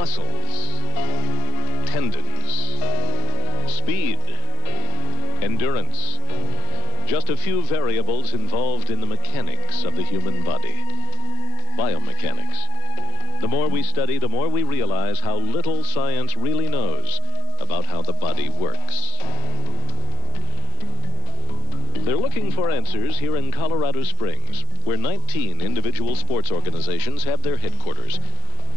muscles, tendons, speed, endurance. Just a few variables involved in the mechanics of the human body. Biomechanics. The more we study, the more we realize how little science really knows about how the body works. They're looking for answers here in Colorado Springs, where 19 individual sports organizations have their headquarters.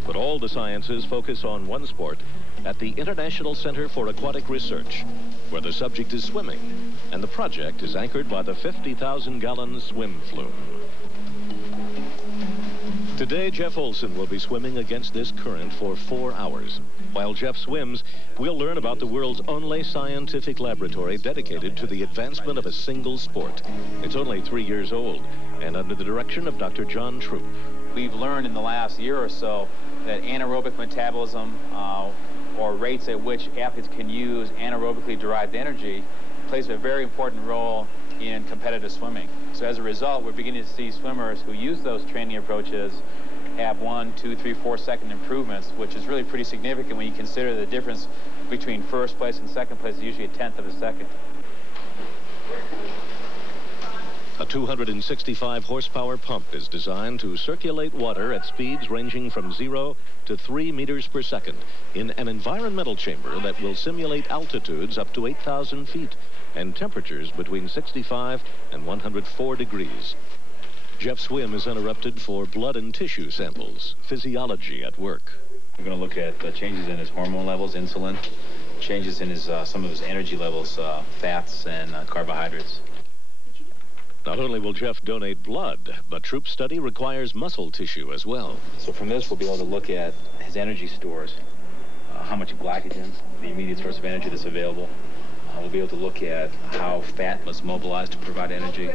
But all the sciences focus on one sport at the International Center for Aquatic Research, where the subject is swimming, and the project is anchored by the 50,000-gallon swim flume. Today, Jeff Olsen will be swimming against this current for 4 hours. While Jeff swims, we'll learn about the world's only scientific laboratory dedicated to the advancement of a single sport. It's only 3 years old, and under the direction of Dr. John Troup. We've learned in the last year or so that anaerobic metabolism, or rates at which athletes can use anaerobically derived energy, plays a very important role in competitive swimming. So as a result, we're beginning to see swimmers who use those training approaches have 1, 2, 3, 4 second improvements, which is really pretty significant when you consider the difference between first place and second place is usually 1/10 of a second. A 265 horsepower pump is designed to circulate water at speeds ranging from 0 to 3 meters per second in an environmental chamber that will simulate altitudes up to 8,000 feet and temperatures between 65 and 104 degrees. Jeff's swim is interrupted for blood and tissue samples, physiology at work. We're going to look at changes in his hormone levels, insulin, changes in his some of his energy levels, fats and carbohydrates. Not only will Jeff donate blood, but Troup's study requires muscle tissue as well. So from this, we'll be able to look at his energy stores, how much glycogen, the immediate source of energy that's available. We'll be able to look at how fat must mobilize to provide energy.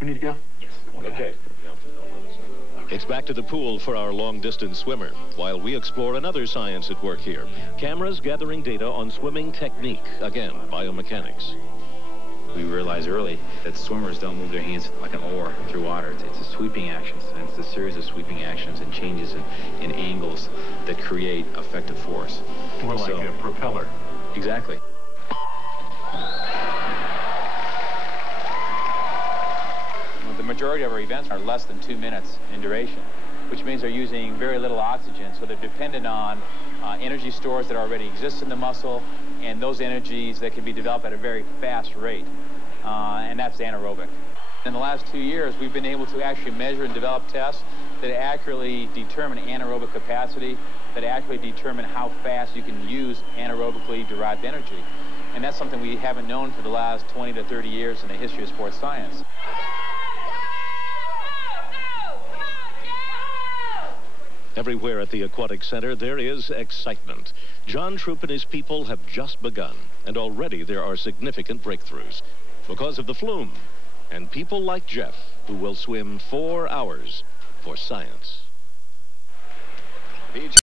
We need to go? Yes. Okay. It's back to the pool for our long-distance swimmer, while we explore another science at work here. Cameras gathering data on swimming technique, again, biomechanics. We realized early that swimmers don't move their hands like an oar through water. It's a sweeping actions, and it's a series of sweeping actions and changes in angles that create effective force. More like a propeller. Exactly. The majority of our events are less than 2 minutes in duration, which means they're using very little oxygen, so they're dependent on energy stores that already exist in the muscle, and those energies that can be developed at a very fast rate, and that's anaerobic. In the last 2 years, we've been able to actually measure and develop tests that accurately determine anaerobic capacity, that accurately determine how fast you can use anaerobically derived energy. And that's something we haven't known for the last 20 to 30 years in the history of sports science. Everywhere at the Aquatic Center, there is excitement. John Troup and his people have just begun, and already there are significant breakthroughs because of the Flume and people like Jeff who will swim 4 hours for science.